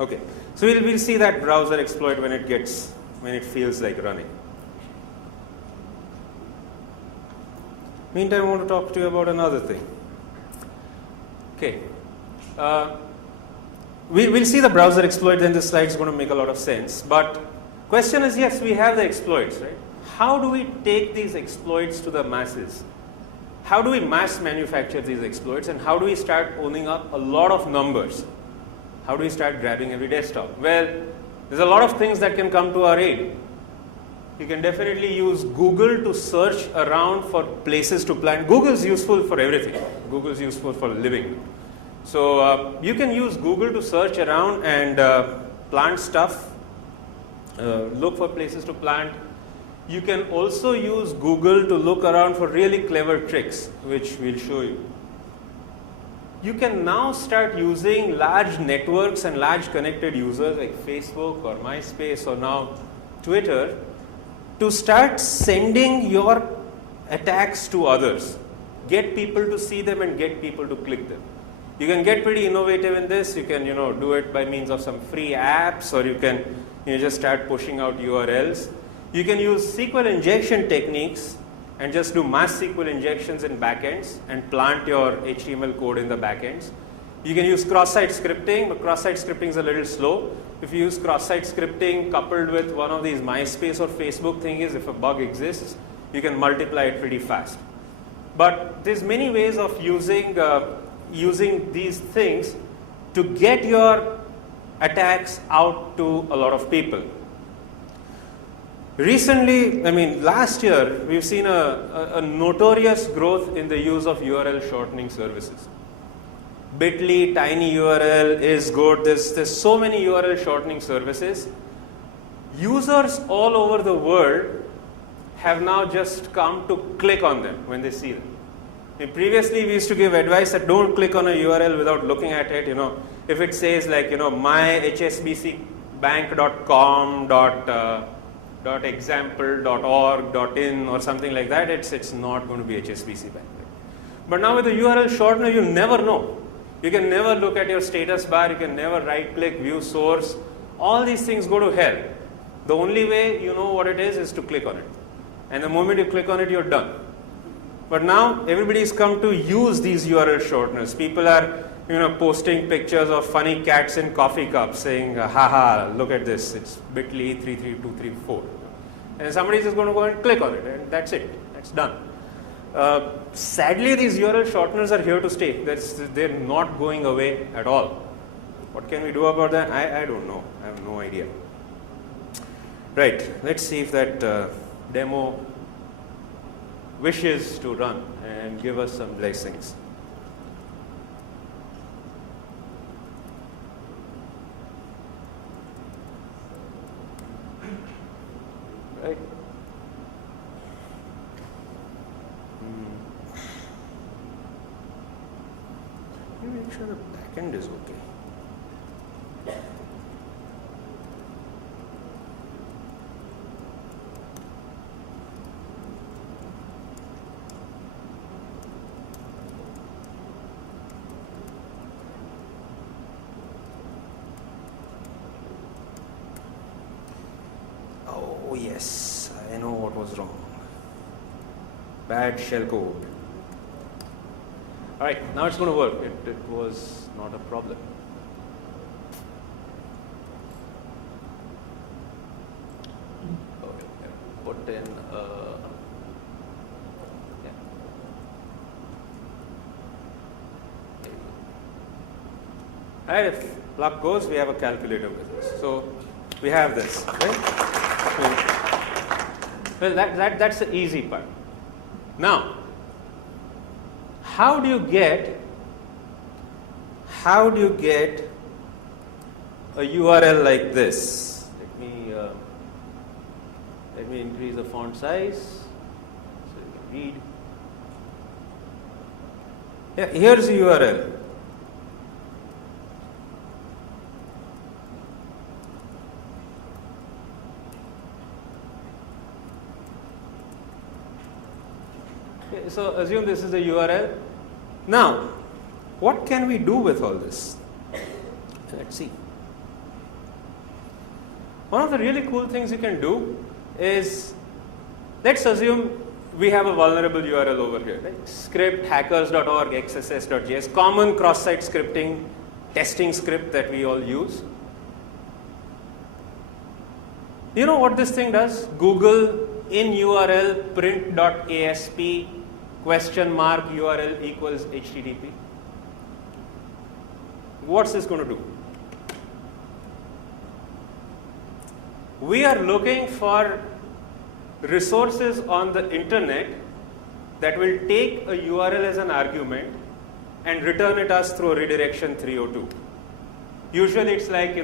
Okay, so we'll see that browser exploit when it feels like running. Meantime, I want to talk to you about another thing. Okay, we'll see the browser exploit, then this slide is going to make a lot of sense. But question is, yes, we have the exploits, right? How do we take these exploits to the masses? How do we mass manufacture these exploits, and how do we start owning up a lot of numbers? How do we start grabbing every desktop? Well, there's a lot of things that can come to our aid. You can definitely use Google to search around for places to plant. Google is useful for everything. Google is useful for living. So you can use Google to search around and plant stuff, look for places to plant. You can also use Google to look around for really clever tricks, which we'll show you. You can now start using large networks and large connected users like Facebook or MySpace or now Twitter to start sending your attacks to others. Get people to see them and get people to click them. You can get pretty innovative in this. You can do it by means of some free apps, or you can just start pushing out URLs. You can use SQL injection techniques and just do mass SQL injections in backends and plant your HTML code in the backends. You can use cross-site scripting, but cross-site scripting is a little slow. If you use cross-site scripting coupled with one of these MySpace or Facebook things, if a bug exists, you can multiply it pretty fast. But there's many ways of using these things to get your attacks out to a lot of people. Recently, last year, we've seen a notorious growth in the use of URL shortening services. Bitly, tiny URL is good. There's so many URL shortening services. Users all over the world have now just come to click on them when they see them. Previously, we used to give advice that don't click on a URL without looking at it. If it says like myhsbcbank.com.example.org.in or something like that, it's not going to be HSBC Bank. But now with the URL shortener, you never know. You can never look at your status bar. You can never right-click, view source. All these things go to hell. The only way you know what it is to click on it. And the moment you click on it, you're done. But now everybody's come to use these URL shorteners. People are posting pictures of funny cats in coffee cups saying, haha, look at this, it's bit.ly 33234. And somebody's just going to go and click on it, and that's it, that's done. Sadly, these URL shorteners are here to stay. They're not going away at all. What can we do about that? I don't know. I have no idea. Right, let's see if that demo wishes to run and give us some blessings. Right. Let me make sure the backend is okay. Oh yes, I know what was wrong. Bad shellcode. Alright, now it's going to work. It was not a problem. Okay, put in yeah. Alright, if luck goes, we have a calculator with us. So we have this, right? Well, that's the easy part. Now, how do you get a URL like this? Let me increase the font size so you can read. Yeah, here's the URL. So assume this is the URL. Now, what can we do with all this? Let's see. One of the really cool things you can do is, let's assume we have a vulnerable URL over here, right? Script hackers.org xss.js, common cross-site scripting testing script that we all use. You know what this thing does? Google in URL print.asp question mark URL equals HTTP. What's this going to do? We are looking for resources on the internet that will take a URL as an argument and return it us through redirection 302. Usually it's like,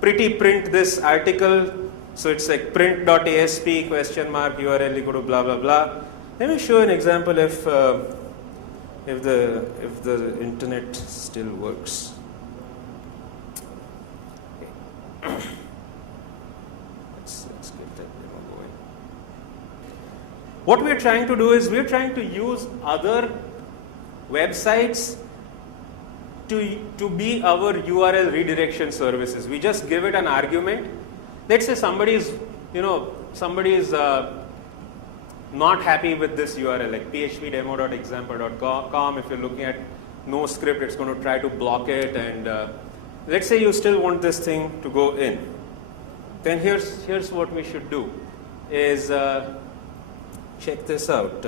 pretty print this article. So it's like print.asp question mark URL equal to blah blah blah. Let me show an example if the internet still works. Okay. Let's get that demo going. What we're trying to do is we're trying to use other websites to be our URL redirection services. We just give it an argument. Let's say somebody is not happy with this URL, like phpdemo.example.com. If you're looking at no script, it's going to try to block it. And let's say you still want this thing to go in. Then here's what we should do is check this out.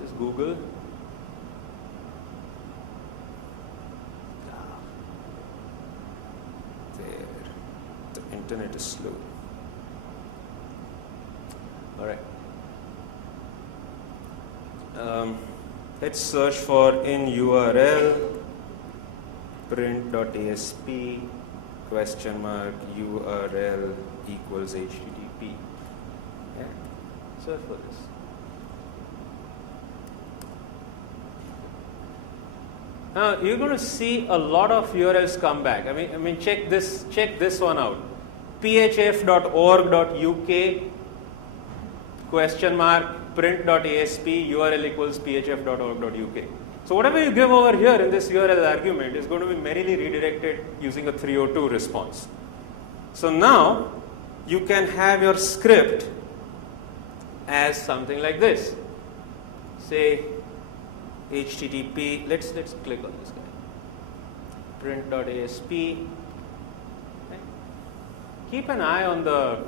Just Google. Internet is slow. All right. Let's search for in URL print.asp question mark URL equals HTTP. Yeah. Search for this. Now you're going to see a lot of URLs come back. I mean, check this one out. phf.org.uk question mark print.asp URL equals phf.org.uk. So whatever you give over here in this URL argument is going to be merrily redirected using a 302 response. So now you can have your script as something like this. Say HTTP. Let's click on this guy. Print.asp. Keep an eye on the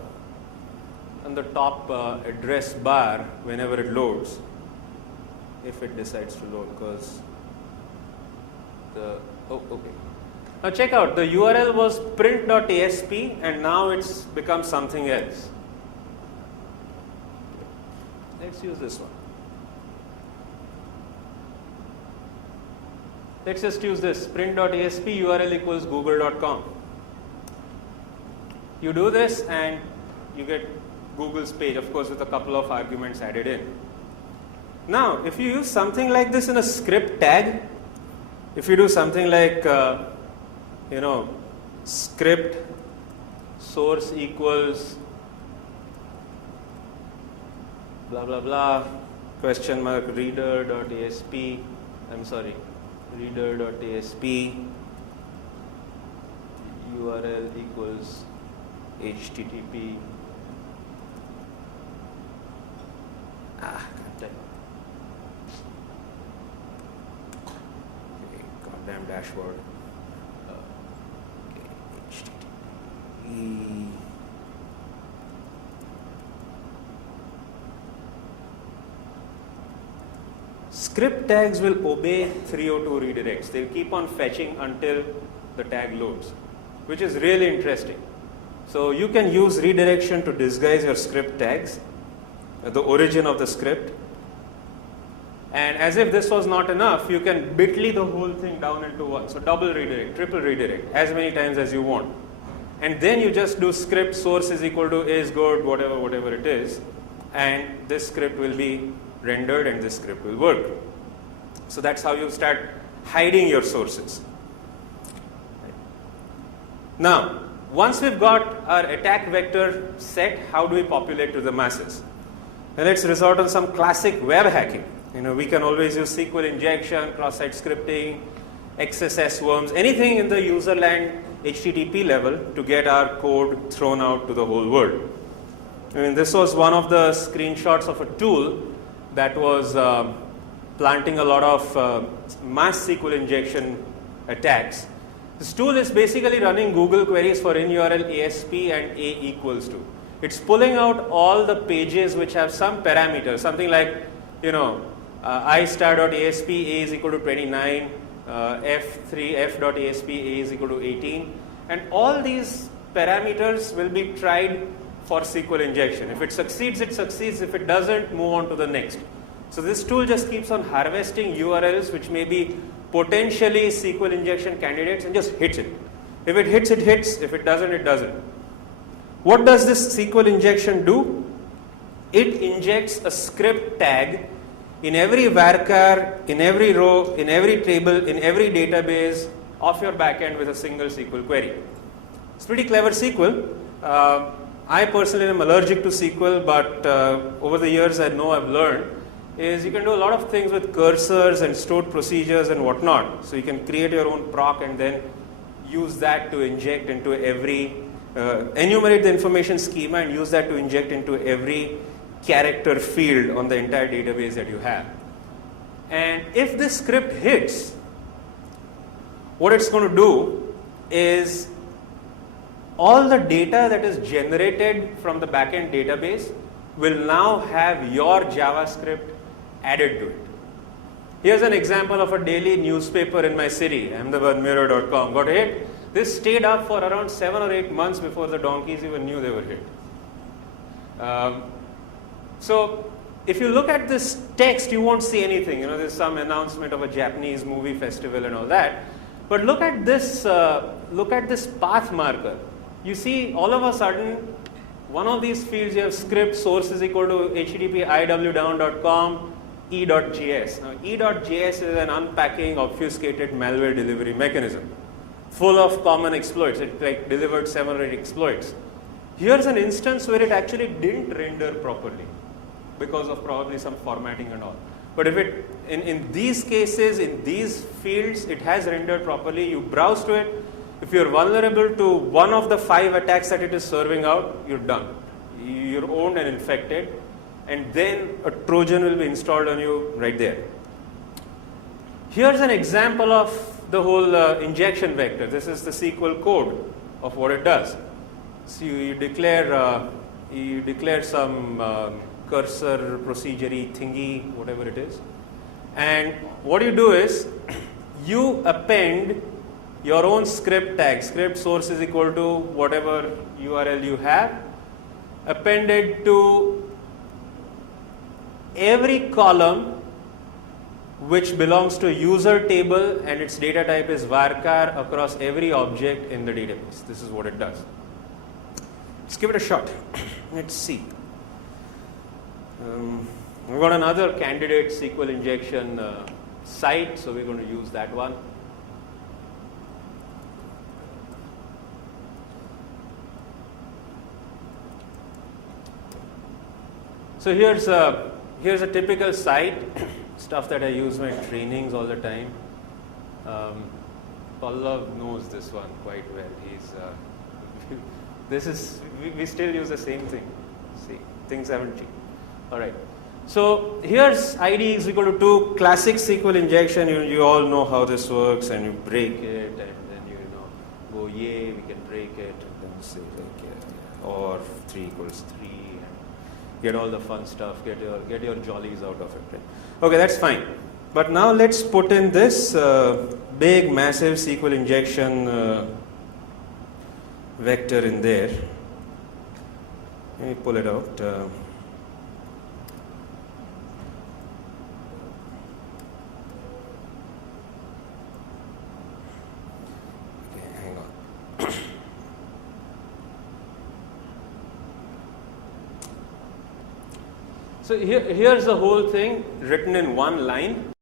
top address bar whenever it loads, if it decides to load, because okay. Now check out, the URL was print.asp and now it's become something else. Let's use this one. Let's just use this print.asp URL equals google.com. You do this and you get Google's page, of course, with a couple of arguments added in. Now, if you use something like this in a script tag, if you do something like, script source equals blah, blah, blah, question mark reader.asp, reader.asp, URL equals HTTP. Can't type. Okay, goddamn dashboard. Okay, HTTP. Script tags will obey 302 redirects. They'll keep on fetching until the tag loads, which is really interesting. So you can use redirection to disguise your script tags, the origin of the script. And as if this was not enough, you can bit.ly the whole thing down into one. So double redirect, triple redirect, as many times as you want. And then you just do script source is equal to is good, whatever it is. And this script will be rendered and this script will work. So that's how you start hiding your sources. Now, once we've got our attack vector set, how do we populate to the masses? And let's resort on some classic web hacking. We can always use SQL injection, cross-site scripting, XSS worms, anything in the user land HTTP level to get our code thrown out to the whole world. I mean, this was one of the screenshots of a tool that was planting a lot of mass SQL injection attacks. This tool is basically running Google queries for in URL ASP and A equals to. It's pulling out all the pages which have some parameter, something like, I star.asp A is equal to 29, F3 f.asp A is equal to 18, and all these parameters will be tried for SQL injection. If it succeeds, it succeeds. If it doesn't, move on to the next. So this tool just keeps on harvesting URLs which may be potentially SQL injection candidates and just hits it. If it hits, it hits. If it doesn't, it doesn't. What does this SQL injection do? It injects a script tag in every varchar, in every row, in every table, in every database of your backend with a single SQL query. It's pretty clever SQL. I personally am allergic to SQL, but over the years I know I've learned is you can do a lot of things with cursors and stored procedures and whatnot. So you can create your own proc and then use that to inject into every, enumerate the information schema and use that to inject into every character field on the entire database that you have. And if this script hits, what it's going to do is all the data that is generated from the backend database will now have your JavaScript added to it. Here's an example of a daily newspaper in my city, ahmedabadmirror.com, got hit. This stayed up for around 7 or 8 months before the donkeys even knew they were hit. So if you look at this text, you won't see anything. There's some announcement of a Japanese movie festival and all that. But look at this path marker. You see, all of a sudden, one of these fields you have script source is equal to http iwdown.com e.js. Now, e.js is an unpacking, obfuscated malware delivery mechanism full of common exploits. It delivered 7 or 8 exploits. Here's an instance where it actually didn't render properly because of probably some formatting and all. But if it, in these cases, in these fields, it has rendered properly, you browse to it. If you're vulnerable to one of the 5 attacks that it is serving out, you're done. You're owned and infected, and then a Trojan will be installed on you right there. Here's an example of the whole injection vector. This is the SQL code of what it does. So you declare some cursor procedure-y thingy, whatever it is, and what you do is you append your own script tag. Script source is equal to whatever URL you have, appended to every column which belongs to a user table and its data type is varchar across every object in the database. This is what it does. Let's give it a shot. Let's see. We've got another candidate SQL injection site, so we're going to use that one. So here's a typical site, stuff that I use in my trainings all the time. Pallav knows this one quite well. We still use the same thing. See, things haven't changed. All right. So here's ID is equal to 2, classic SQL injection. You all know how this works, and you break it, and then go yay, we can break it, and then say or 3 equals 3. Get all the fun stuff, get your jollies out of it. Right? Okay, that's fine. But now let's put in this big, massive SQL injection vector in there. Let me pull it out. Okay, hang on. So here's the whole thing written in one line.